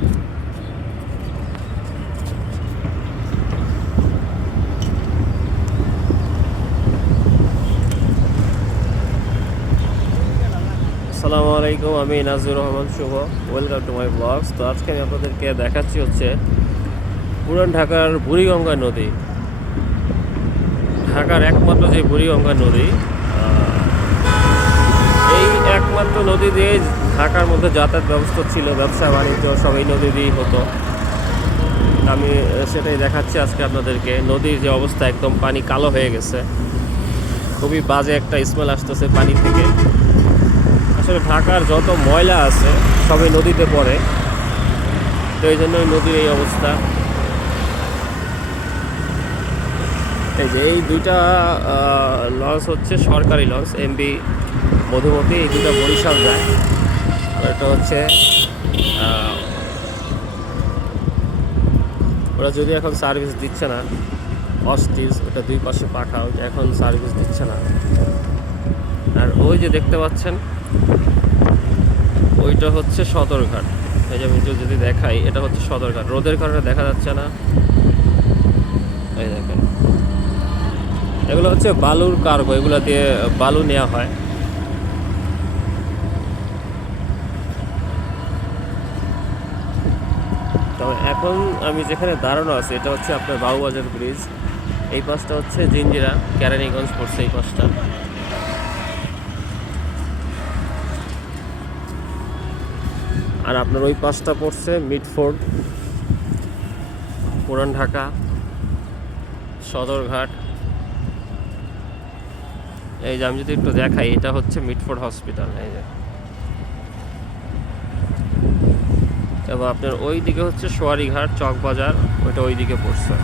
আসসালামু আলাইকুম, আমি Nazir Rahman Shuvo. Welcome to my blogs. তো আজকে আমি আপনাদেরকে দেখাচ্ছি হচ্ছে পুরান ঢাকার বুড়িগঙ্গা নদী। ঢাকার একমাত্র যে বুড়িগঙ্গা নদী, এই একমাত্র নদী দিয়ে ঢাকার মধ্যে যাতায়াত ব্যবস্থা ছিল, ব্যবসা বাণিজ্য সব এই নদী দিয়েই হতো। আমি সেটাই দেখাচ্ছি আজকে আপনাদেরকে। নদীর যে অবস্থা, একদম পানি কালো হয়ে গেছে, খুবই বাজে একটা স্মেল আসতেছে পানি থেকে। আসলে ঢাকার যত ময়লা আছে সবই নদীতে পড়ে, তো এই জন্যই নদীর এই অবস্থা। এই যে এই দুইটা লঞ্চ হচ্ছে সরকারি লঞ্চ, এমবি মধুমতি। এই দুটা বরিশাল যায়। আর এটা হচ্ছে ওরা যদি এখন সার্ভিস দিচ্ছে না, অস্টিজ, ওটা দুই পাশে পাখা, ওইটা এখন সার্ভিস দিচ্ছে না। আর ওই যে দেখতে পাচ্ছেন, ওইটা হচ্ছে সদরঘাট। এই যে আমি যদি দেখাই, এটা হচ্ছে সদরঘাট। রোদের কারণে দেখা যাচ্ছে না। এই দেখেন, এগুলো হচ্ছে বালুর কার্গো, এগুলো দিয়ে বালু নেওয়া হয়। তবে এখন আমি যেখানে দাঁড়ানো আছি, এটা হচ্ছে আপনার বাবুবাজার ব্রিজ। এই পাশটা হচ্ছে জিঞ্জিরা, কেরানীগঞ্জ পড়ছে এই পাশটা। আর আপনার ওই পাশটা পড়ছে মিটফোর্ড, পুরান ঢাকা, সদরঘাট। এই যে আমি যদি একটু দেখাই, এটা হচ্ছে মিটফোর্ড হসপিটাল। এই যে, এবং আপনার ওই দিকে হচ্ছে সোয়ারিঘাট, চকবাজার, ওইটা ওই দিকে পড়ছে।